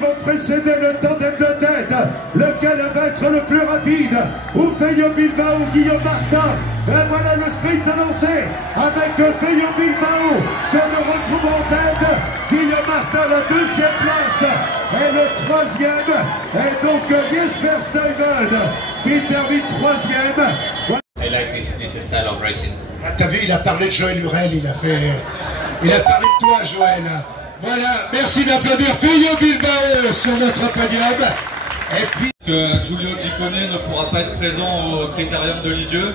vont précéder le tandem de tête, lequel va être le plus rapide, ou Peyo Bilbao, Guillaume Martin. Et voilà le sprint lancé avec Peyo Bilbao que nous retrouvons en tête, Guillaume Martin la deuxième place, et le troisième est donc Jesper Stuyven qui termine troisième. I like this style of racing. Ah, t'as vu, il a parlé de Joël Hurel, il a parlé de toi, Joël. Voilà, merci d'applaudir Peyo Bilbao sur notre podium. Et puis que Giulio Ciccone ne pourra pas être présent au Critérium de Lisieux.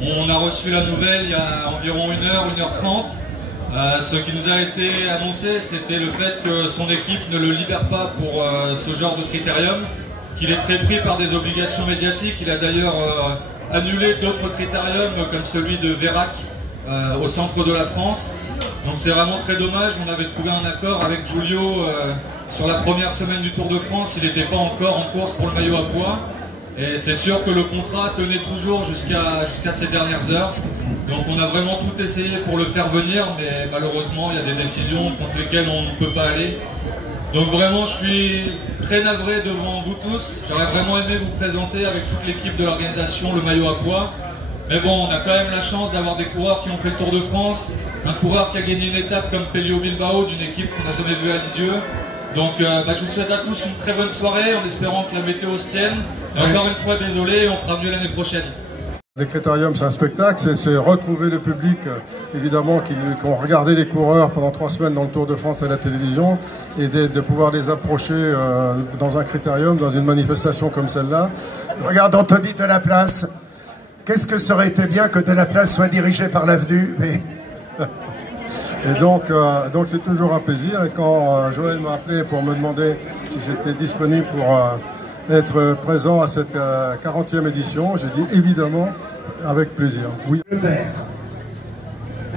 On a reçu la nouvelle il y a environ 1h30. Ce qui nous a été annoncé, c'était le fait que son équipe ne le libère pas pour ce genre de critérium, qu'il est très pris par des obligations médiatiques. Il a d'ailleurs annulé d'autres critériums comme celui de Vérac au centre de la France. Donc c'est vraiment très dommage. On avait trouvé un accord avec Giulio sur la première semaine du Tour de France. Il n'était pas encore en course pour le maillot à pois. Et c'est sûr que le contrat tenait toujours jusqu'à ces dernières heures. Donc on a vraiment tout essayé pour le faire venir, mais malheureusement il y a des décisions contre lesquelles on ne peut pas aller. Donc vraiment je suis très navré devant vous tous. J'aurais vraiment aimé vous présenter avec toute l'équipe de l'organisation le maillot à pois. Mais bon, on a quand même la chance d'avoir des coureurs qui ont fait le Tour de France. Un coureur qui a gagné une étape comme Peyo Bilbao d'une équipe qu'on n'a jamais vue à Lisieux. Donc je vous souhaite à tous une très bonne soirée en espérant que la météo se tienne. Et encore une fois, désolé, on fera mieux l'année prochaine. Les critériums, c'est un spectacle, c'est retrouver le public, évidemment, qui ont regardé les coureurs pendant 3 semaines dans le Tour de France à la télévision, et de pouvoir les approcher dans un critérium, dans une manifestation comme celle-là. regarde Anthony Delaplace. Qu'est-ce que ça aurait été bien que Delaplace soit dirigé par l'avenue, mais... Et donc c'est toujours un plaisir. Et quand Joël m'a appelé pour me demander si j'étais disponible pour être présent à cette 40e édition, j'ai dit évidemment avec plaisir. Oui.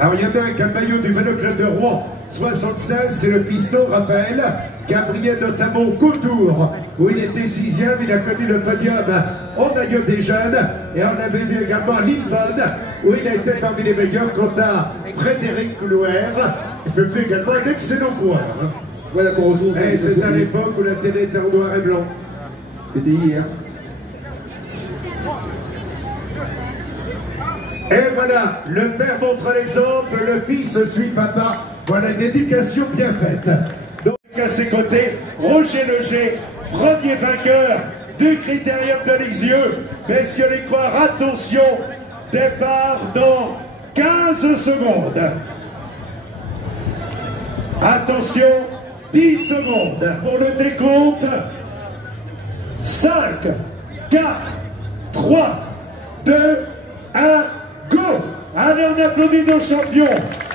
Alors il y en a un qui a le maillot du Vélo Club de Rouen 76, c'est le piston Raphaël, qui a brillé notamment au Coutour, où il était 6e, il a connu le podium en maillot des jeunes, et on avait vu également à Lisbonne, où il a été parmi les meilleurs. Quant à Frédéric Coulouer, il fait également un excellent coureur. Voilà qu'on retrouve. Et c'est à l'époque où la télé était en noir et blanc. C'était hier. Et voilà, le père montre l'exemple, le fils suit papa. Voilà une éducation bien faite. Donc à ses côtés, Roger Leger, premier vainqueur du Critérium de Lisieux. Messieurs les coureurs, attention, départ dans 15 secondes. Attention, 10 secondes pour le décompte. 5, 4, 3, 2, 1, go! Allez, on applaudit nos champions,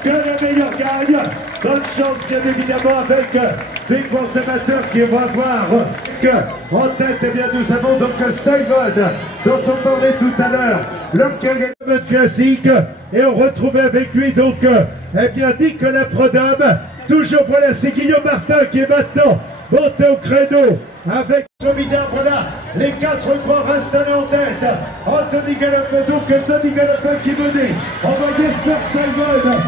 que le meilleur gagne. Bonne chance, bien évidemment, avec des consommateurs qui vont voir en tête, eh bien, nous avons donc Stuyven, dont on parlait tout à l'heure, l'homme qui a gagné le mode classique, et on retrouvait avec lui donc, eh bien, Nicolas Prodhomme. Toujours, voilà, c'est Guillaume Martin qui est maintenant monté au créneau avec Jovida. Voilà, les 4 coureurs installés en tête. Anthony Galopin, donc Tony Galopin qui menait. On va Jesper Stuyven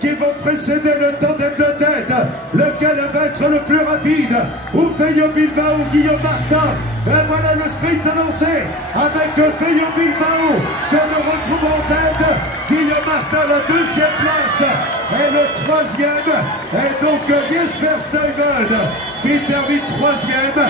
qui vont précéder le tandem de tête, lequel va être le plus rapide, ou Peyo Bilbao, Guillaume Martin. Et voilà le sprint lancé avec Peyo Bilbao que nous retrouvons en tête, Guillaume Martin la deuxième place, et le troisième est donc Jesper Stuyven qui termine troisième.